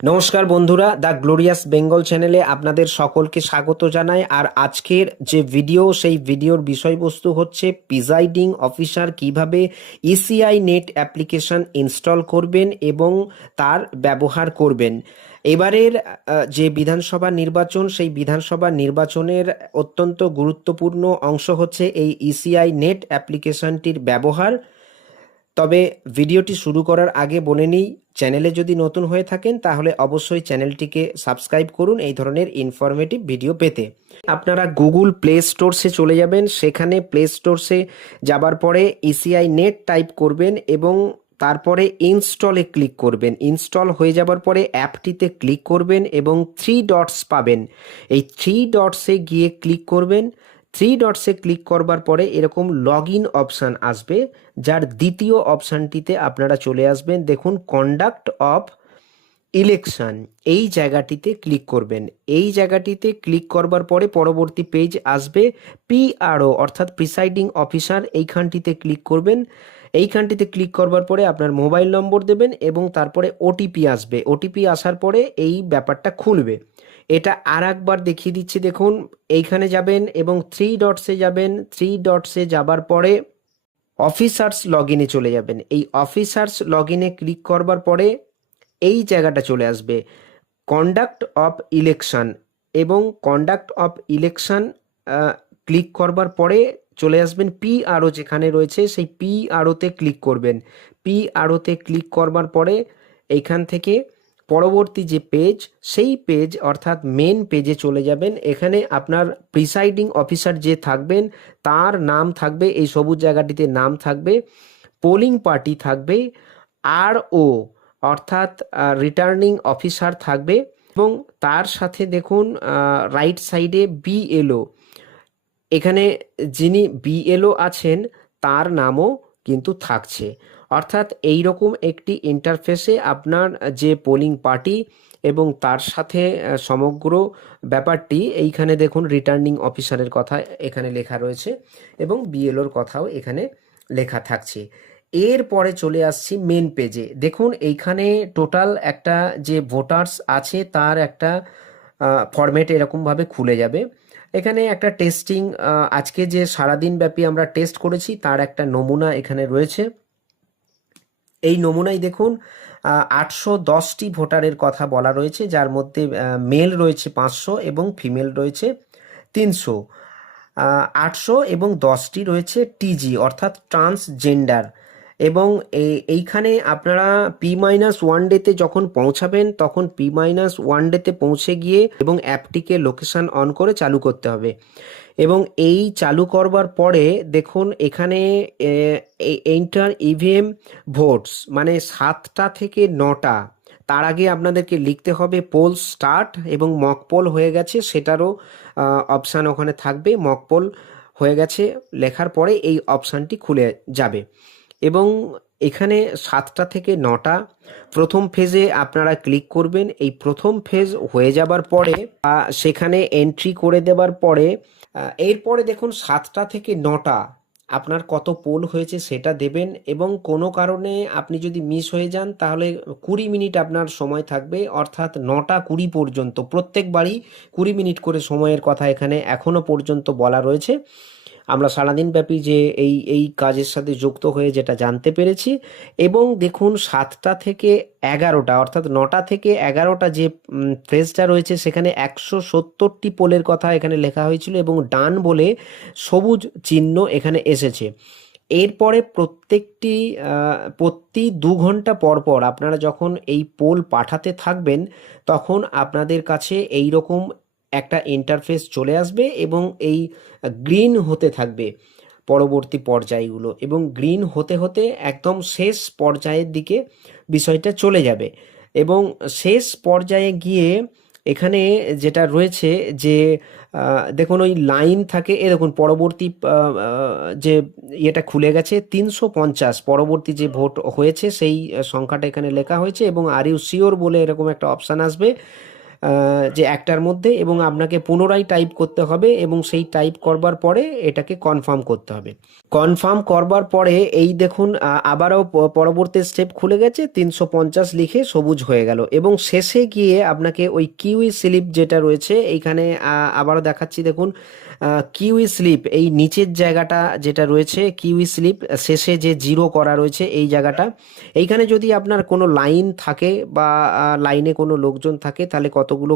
নমস্কার বন্ধুরা, the glorious Bengal চ্যানেলে আপনাদের সকলকে স্বাগত জানাই। আর আজকের যে ভিডিও, সেই ভিডিওর বিষয়বস্তু হচ্ছে প্রিসাইডিং অফিসার কিভাবে ইসিআই নেট অ্যাপ্লিকেশন ইনস্টল করবেন এবং তার ব্যবহার করবেন। এবারের যে বিধানসভা নির্বাচন, সেই বিধানসভা নির্বাচনের অত্যন্ত গুরুত্বপূর্ণ অংশ হচ্ছে এই ইসিআই নেট অ্যাপ্লিকেশনটির ব্যবহার। তবে ভিডিওটি শুরু করার আগে বলে নিই, চ্যানেলে যদি নতুন হয়ে থাকেন তাহলে অবশ্যই চ্যানেলটিকে সাবস্ক্রাইব করুন এই ধরনের ইনফরমেটিভ ভিডিও পেতে। আপনারা গুগল প্লে স্টোরসে চলে যাবেন, সেখানে প্লে স্টোরসে যাবার পরে ইসিআই নেট টাইপ করবেন এবং তারপরে ইনস্টলে ক্লিক করবেন। ইনস্টল হয়ে যাবার পরে অ্যাপটিতে ক্লিক করবেন এবং থ্রি ডটস পাবেন। এই থ্রি ডটসে গিয়ে ক্লিক করবেন। থ্রি ডটসে ক্লিক করবার পরে এরকম লগ ইন অপশান আসবে, যার দ্বিতীয় অপশানটিতে আপনারা চলে আসবেন। দেখুন, কন্ডাক্ট অফ ইলেকশন, এই জায়গাটিতে ক্লিক করবেন। এই জায়গাটিতে ক্লিক করবার পরে পরবর্তী পেজ আসবে পিআরও অর্থাৎ প্রিসাইডিং অফিসার, এইখানটিতে ক্লিক করবেন। এইখানটিতে ক্লিক করবার পরে আপনার মোবাইল নম্বর দেবেন এবং তারপরে ওটিপি আসবে। ওটিপি আসার পরে এই ব্যাপারটা খুলবে। এটা আর একবার দেখিয়ে দিচ্ছি, দেখুন এইখানে যাবেন এবং থ্রি ডটসে যাবেন। থ্রি ডটসে যাবার পরে অফিসার্স লগ ইনে চলে যাবেন। এই অফিসার্স লগ ইনে ক্লিক করবার পরে এই জায়গাটা চলে আসবে কন্ডাক্ট অফ ইলেকশন, এবং কন্ডাক্ট অফ ইলেকশন ক্লিক করবার পরে চলে আসবেন পিআরও যেখানে রয়েছে, সেই পিআরওতে ক্লিক করবেন। পিআরওতে ক্লিক করবার পরে এইখান থেকে পরবর্তী যে পেজ, সেই পেজ অর্থাৎ মেন পেজে চলে যাবেন। এখানে আপনার প্রিসাইডিং অফিসার যে থাকবেন তার নাম থাকবে, এই সবুজ জায়গাটিতে নাম থাকবে, পোলিং পার্টি থাকবে, আরও অর্থাৎ রিটার্নিং অফিসার থাকবে, এবং তার সাথে দেখুন রাইট সাইডে বিএলও, এখানে যিনি বিএলও আছেন তার নামও কিন্তু থাকছে। অর্থাৎ এই রকম একটি ইন্টারফেসে আপনার যে পোলিং পার্টি এবং তার সাথে সমগ্র ব্যাপারটি, এইখানে দেখুন রিটার্নিং অফিসারের কথা এখানে লেখা রয়েছে এবং বিএলওর কথাও এখানে লেখা থাকছে। এরপরে চলে আসছি মেন পেজে। দেখুন এইখানে টোটাল একটা যে ভোটার্স আছে তার একটা ফরম্যাট এরকমভাবে খুলে যাবে। এখানে একটা টেস্টিং, আজকে যে সারাদিন ব্যাপী আমরা টেস্ট করেছি তার একটা নমুনা এখানে রয়েছে। এই নমুনায় দেখুন 810টি ভোটারের কথা বলা রয়েছে, যার মধ্যে মেল রয়েছে 500 এবং ফিমেল রয়েছে 300। 800 এবং 10টি রয়েছে টিজি অর্থাৎ ট্রান্সজেন্ডার। এবং এইখানে আপনারা P-1 ডেতে যখন পৌঁছাবেন তখন P-1 ডেতে পৌঁছে গিয়ে এবং অ্যাপটিকে লোকেশন অন করে চালু করতে হবে। এবং এই চালু করবার পরে দেখুন এখানে এন্টার ইভিএম ভোটস, মানে 7টা থেকে 9টা, তার আগে আপনাদেরকে লিখতে হবে পোল স্টার্ট, এবং মক পোল হয়ে গেছে সেটারও অপশান ওখানে থাকবে। মক পোল হয়ে গেছে লেখার পরে এই অপশানটি খুলে যাবে এবং এখানে 7টা থেকে 9টা প্রথম ফেজে আপনারা ক্লিক করবেন। এই প্রথম ফেজ হয়ে যাবার পরে সেখানে এন্ট্রি করে দেবার পরে এরপরে দেখুন 7টা থেকে 9টা আপনার কত পোল হয়েছে সেটা দেবেন, এবং কোনো কারণে আপনি যদি মিস হয়ে যান তাহলে 20 মিনিট আপনার সময় থাকবে, অর্থাৎ 9টা 20 পর্যন্ত। প্রত্যেকবারই 20 মিনিট করে সময়ের কথা এখানে এখনো পর্যন্ত বলা রয়েছে। আমরা সারাদিন ব্যাপী যে এই কাজের সাথে যুক্ত হয়ে যেটা জানতে পেরেছি। এবং দেখুন 7টা থেকে 11টা অর্থাৎ 9টা থেকে 11টা যে ফ্রেজটা রয়েছে সেখানে 170টি পোলের কথা এখানে লেখা হয়েছিল এবং ডান বলে সবুজ চিহ্ন এখানে এসেছে। এরপরে প্রতি 2 ঘন্টা পর পর আপনারা যখন এই পোল পাঠাতে থাকবেন তখন আপনাদের কাছে এই রকম একটা ইন্টারফেস চলে আসবে এবং এই গ্রিন হতে থাকবে পরবর্তী পর্যায়গুলো, এবং গ্রিন হতে হতে একদম শেষ পর্যায়ের দিকে বিষয়টা চলে যাবে। এবং শেষ পর্যায়ে গিয়ে এখানে যেটা রয়েছে যে দেখুন ওই লাইন থাকে, এ দেখুন পরবর্তী যে ইয়েটা খুলে গেছে 350, পরবর্তী যে ভোট হয়েছে সেই সংখ্যাটা এখানে লেখা হয়েছে এবং আর ইউ শিওর বলে এরকম একটা অপশান আসবে। যে একটার মধ্যে, এবং আপনাকে পুনরায় টাইপ করতে হবে এবং সেই টাইপ করবার পরে এটাকে কনফার্ম করতে হবে। কনফার্ম করবার পরে এই দেখুন আবারও পরবর্তী স্টেপ খুলে গেছে, 350 লিখে সবুজ হয়ে গেল, এবং শেষে গিয়ে আপনাকে ওই কিউই স্লিপ যেটা রয়েছে এইখানে আবারও দেখাচ্ছি দেখুন, কিউই স্লিপ এই নিচের জায়গাটা যেটা রয়েছে কিউই স্লিপ শেষে যে জিরো করা রয়েছে এই জায়গাটা, এইখানে যদি আপনার কোনো লাইন থাকে বা লাইনে কোনো লোকজন থাকে তাহলে কতগুলো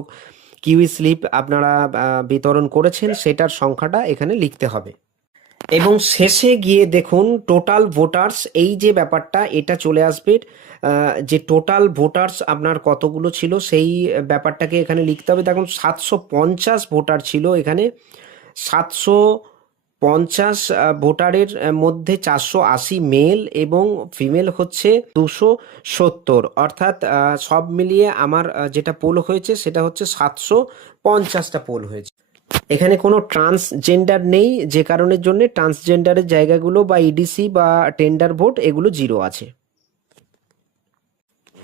কিউই স্লিপ আপনারা বিতরণ করেছেন সেটার সংখ্যাটা এখানে লিখতে হবে। এবং শেষে গিয়ে দেখুন টোটাল ভোটার্স এই যে ব্যাপারটা এটা চলে আসবে, যে টোটাল ভোটার্স আপনার কতগুলো ছিল সেই ব্যাপারটাকে এখানে লিখতে হবে। দেখুন 750 ভোটার ছিল এখানে, 750 ভোটারের মধ্যে 480 মেল এবং ফিমেল হচ্ছে 270, অর্থাৎ সব মিলিয়ে আমার যেটা পোল হয়েছে সেটা হচ্ছে 750টা পোল হয়েছে। এখানে কোনো ট্রান্সজেন্ডার নেই, যে কারণের জন্য ট্রান্সজেন্ডারের জায়গাগুলো বা ইডিসি বা টেন্ডার ভোট এগুলো জিরো আছে।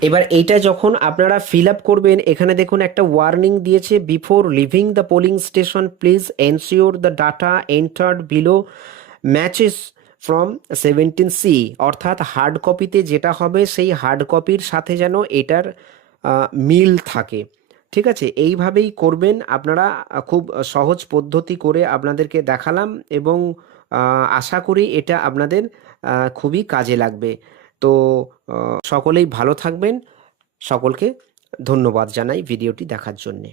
এবার এইটা যখন আপনারা ফিল আপ করবেন এখানে দেখুন একটা ওয়ার্নিং দিয়েছে, before living the polling station please ensure the data entered below matches from 17C, অর্থাৎ হার্ড কপিতে যেটা হবে সেই হার্ড কপির সাথে যেন এটার মিল থাকে। ঠিক আছে, এইভাবেই করবেন আপনারা। খুব সহজ পদ্ধতি করে আপনাদেরকে দেখালাম এবং আশা করি এটা আপনাদের খুবই কাজে লাগবে। তো সকলেই ভালো থাকবেন। সকলকে ধন্যবাদ জানাই ভিডিওটি দেখার জন্যে।